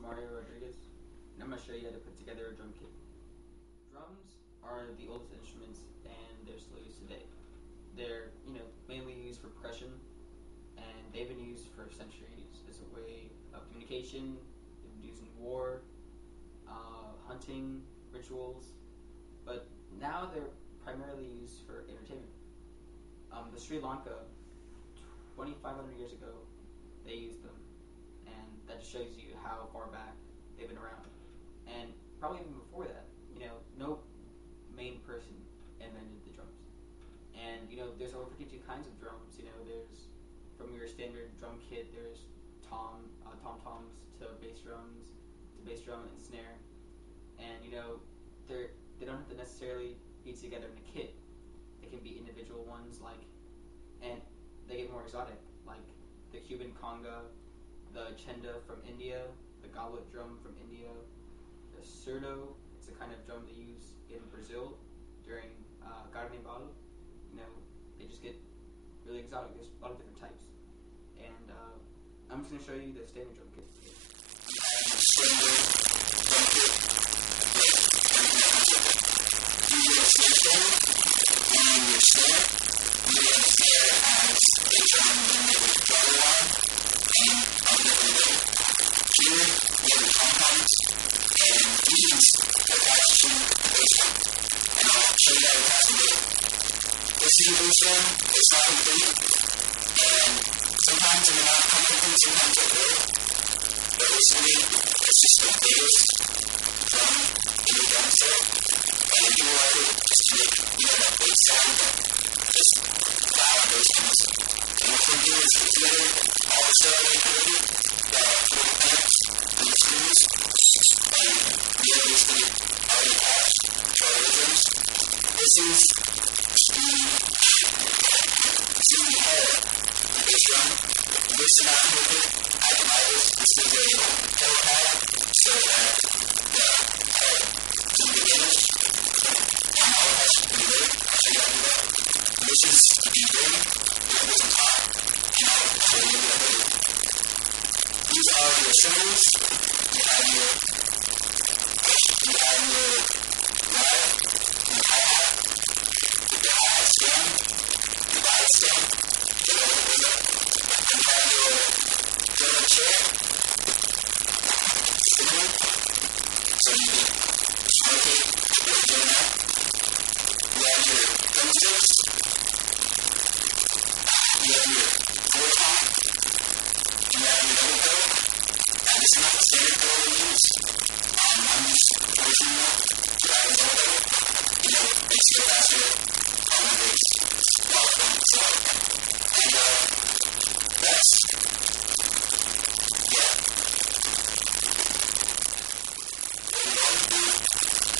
Mario Rodriguez, and I'm going to show you how to put together a drum kit. Drums are the oldest instruments, and they're still used today. They're, mainly used for percussion, and they've been used for centuries as a way of communication. They've been used in war, hunting, rituals, but now they're primarily used for entertainment. The Sri Lanka, 2,500 years ago, they used them, and that just shows you how far back they've been around. And probably even before that, no main person invented the drums. And there's over 52 kinds of drums. There's from your standard drum kit. There's tom toms to bass drum and snare. And they don't have to necessarily be together in a kit. They can be individual ones, and they get more exotic, like the Cuban conga, the chenda from India, the goblet drum from India, the surdo. It's a kind of drum they use in Brazil during Carnaval. They just get really exotic. There's a lot of different types, and I'm just going to show you the standard drum kit. This is a bass drum. It's not complete, and sometimes they're not complete, sometimes they will. But basically, it's just the biggest drum in your drum set, and people like it just to make that bass sound, but just loud bass drums. And what we're doing is put together all the stuff they created, the little clamps and the screws, and basically already attached to our other drums. This is the head of the bass drum. This is not perfect. I can buy this. This is a pedal pad, so that the head doesn't get damaged. And all it has to be lit. I'll show you how to do that. This is the ring. The ring goes on top, and I'll show you how to do it. These are your cymbals. You have your ride, your hi-hat, your hi-hat stem, your ride stem, and you have your drum chair, cymbal, so you can rotate what you're doing now. You have your drumsticks, you have your floor tom, you have your double pedal. This is not the standard pedal we use. I'm just forcing you to have a double pedal. Makes you go faster on the bass. A lot of fun. It's a lot of fun. And that's, yeah. What we're going to do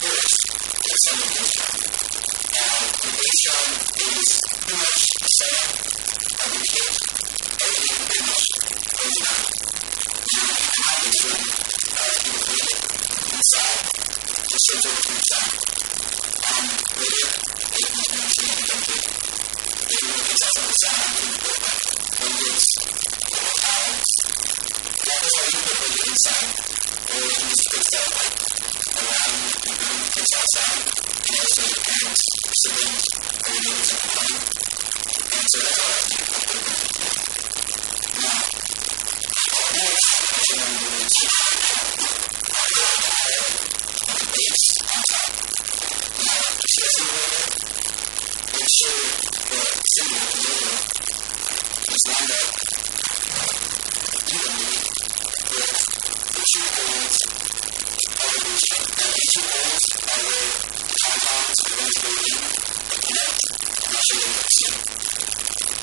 first is assemble the bass drum. Now, the bass drum is pretty much the setup of your kit. Everything pretty much goes around. Now, you have this room people put it inside, just shows over to the side. Later, if you can see the drum kit, if you want to test out the sound, you can put widgets, little towels. That's how you can put widgets inside, or you can just put stuff around the room to test out sound, so your parents, your siblings, or your neighbors are playing. And so that's all I have to do. I'll put it in. Now, next, I'll show you how to do this. The head of the bass on top. Now, to see that symbol right there, make sure the symbol, the logo, is lined up evenly with the two holes of the bass drum. Now, these two holes are where the tom-toms are going to go in and connect, and I'll show you what to do.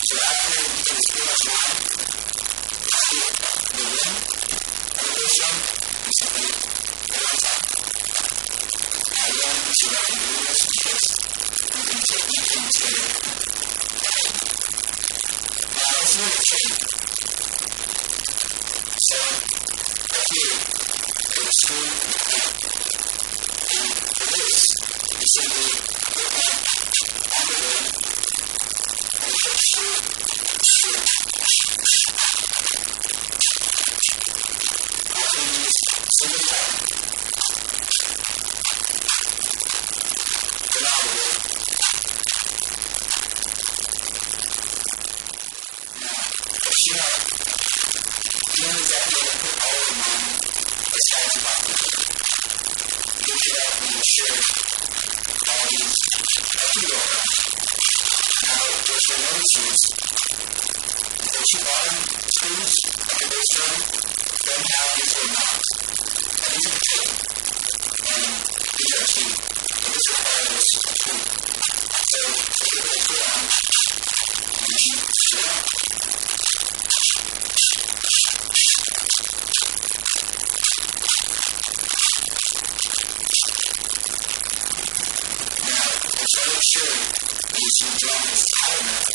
So after you get this pretty much lined, the rim of the bass drum is simply put on top. Now, you don't need to wrap the rules because you can take anything together. Now, let's look at tricky. So, right here, there's a screw and a clamp. And for this, you simply put the clamp on the rim, and you put the screw. All you need is as tight as possible. Lift it up and ensure all these are two door drums. Now, what you'll notice is the two bottom screws of the bass drum don't have these little knobs. Now, these are the tape, and these are a key, but this requires a tool. So, if you put the tool on, and then screw it up. Make sure that your drum is tight enough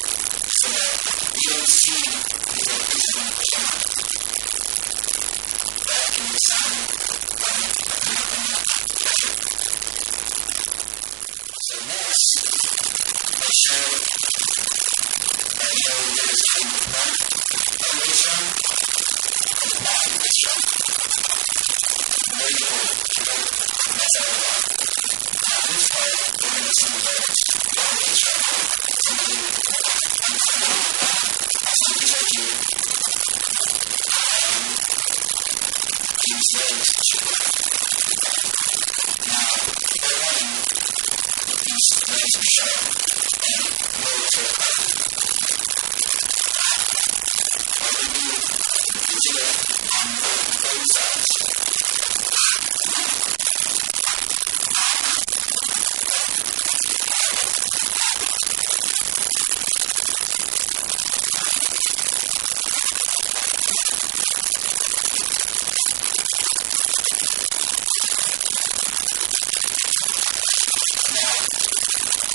so that you don't see these little pieces when you push them out. That can sound like pressure. So next, make sure that you know there is between the front of the bass drum and the back of the bass drum. And there you hold it. And that's how it works. Now this part, we're going to see the bass drum. Simply some piece right here, and use those to work. Now, for running, these legs are sharp and low to the bottom. What we do is do it on both sides.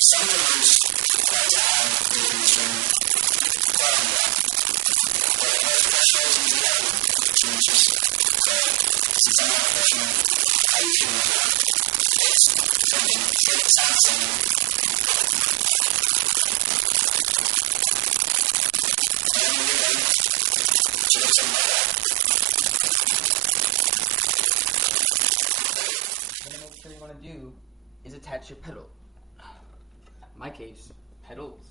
Some drummers like to have their bass drum flat on the ground, but most professionals usually have 2 inches. So, since I'm not a professional, I usually run that. It's something, it sounds the same. And when you're done, it should look something like that. What the next thing you want to do is attach your pedal. In my case, pedals.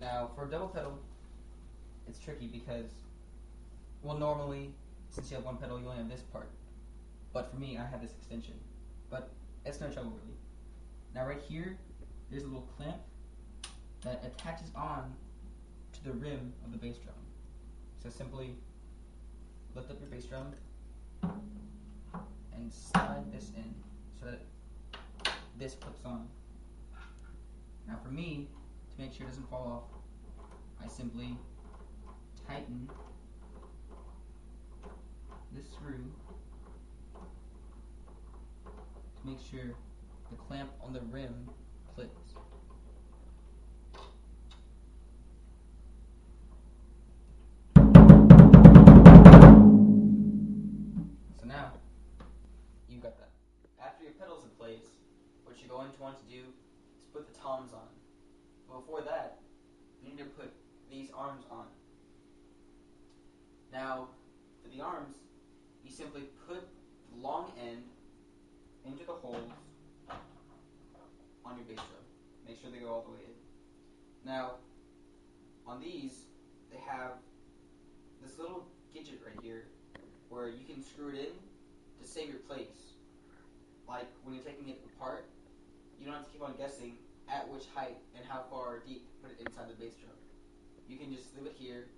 Now, for a double pedal, it's tricky because, well, normally, since you have one pedal, you only have this part. But for me, I have this extension. But it's no trouble, really. Now, right here, there's a little clamp that attaches on to the rim of the bass drum. So simply lift up your bass drum and slide this in so that this clips on. Now for me, to make sure it doesn't fall off, I simply tighten this screw to make sure the clamp on the rim clips. So now, you've got that. After your pedal's in place, what you're going to want to do is put the toms on. But before that, you need to put these arms on. Now, for the arms, you simply put the long end into the holes on your bass drum. Make sure they go all the way in. Now, on these, they have this little gadget right here where you can screw it in to save your place. Like when you're taking it apart, you don't have to keep on guessing at which height and how far deep to put it inside the bass drum. You can just leave it here,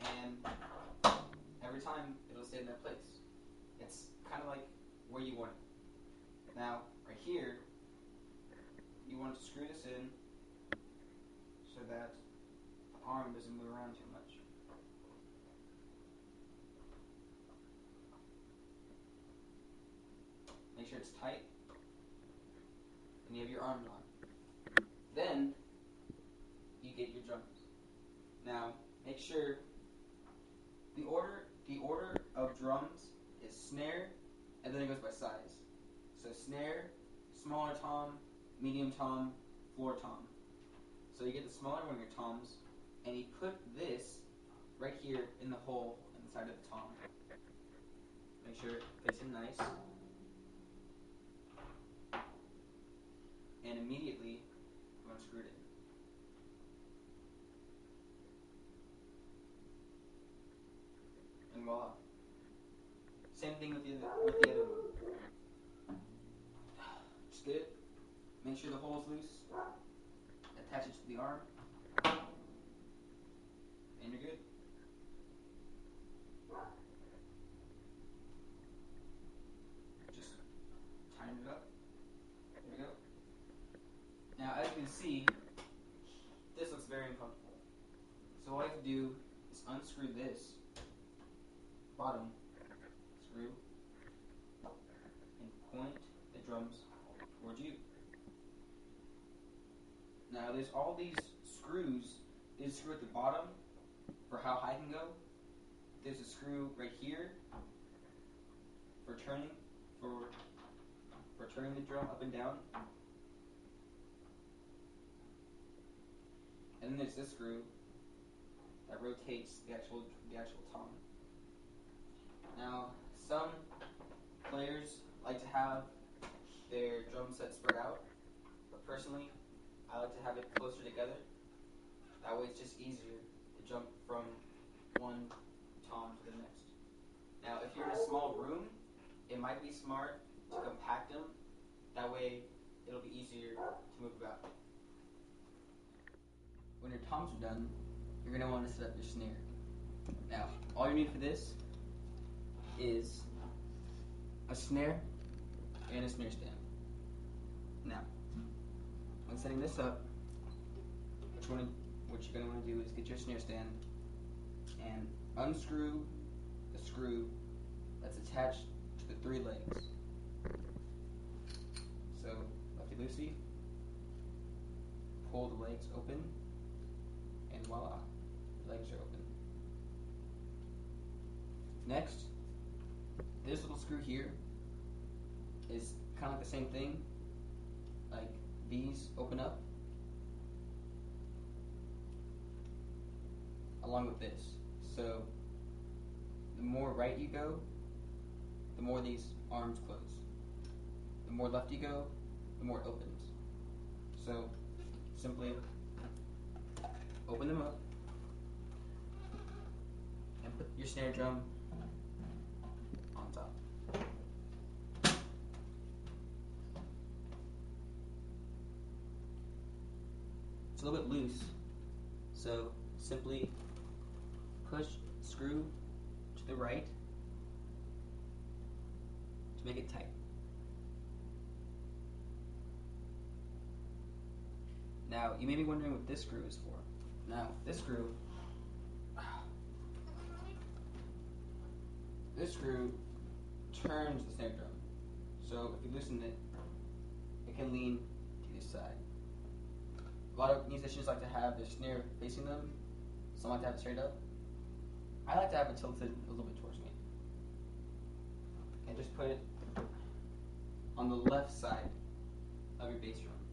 and every time it'll stay in that place. It's kind of like where you want it. Now, right here, you want to screw this in so that the arm doesn't move around too much. Make sure it's tight, and you have your arms on. Then, you get your drums. Now, make sure the order of drums is snare, and then it goes by size. So snare, smaller tom, medium tom, floor tom. So you get the smaller one of your toms, and you put this right here in the hole inside of the tom. Make sure it fits in nice. And immediately, I'm going to screw it in. And voila. Same thing with the other one. Just get it. Make sure the hole is loose. Attach it to the arm. And you're good. Just tighten it up. There we go. Now, as you can see, this looks very uncomfortable. So all I have to do is unscrew this bottom screw and point the drums towards you. Now there's all these screws. There's a screw at the bottom for how high it can go. There's a screw right here for turning the drum up and down. And then there's this screw that rotates the actual tom. Now, some players like to have their drum set spread out, but personally, I like to have it closer together. That way it's just easier to jump from one tom to the next. Now, if you're in a small room, it might be smart to compact them. That way, it'll be easier to move about. When your toms are done, you're going to want to set up your snare. Now, all you need for this is a snare and a snare stand. Now, when setting this up, what you're going to want to do is get your snare stand and unscrew the screw that's attached to the 3 legs. So, lefty-loosey, pull the legs open, and voila, the legs are open. Next, this little screw here is kind of like the same thing. Like, these open up along with this. So, the more right you go, the more these arms close. The more left you go, the more it opens. So, simply open them up and put your snare drum on top. It's a little bit loose, so simply push the screw to the right to make it tight. Now, you may be wondering what this screw is for. Now, this screw turns the snare drum. So if you loosen it, it can lean to the side. A lot of musicians like to have their snare facing them. Some like to have it straight up. I like to have it tilted a little bit towards me. And just put it on the left side of your bass drum.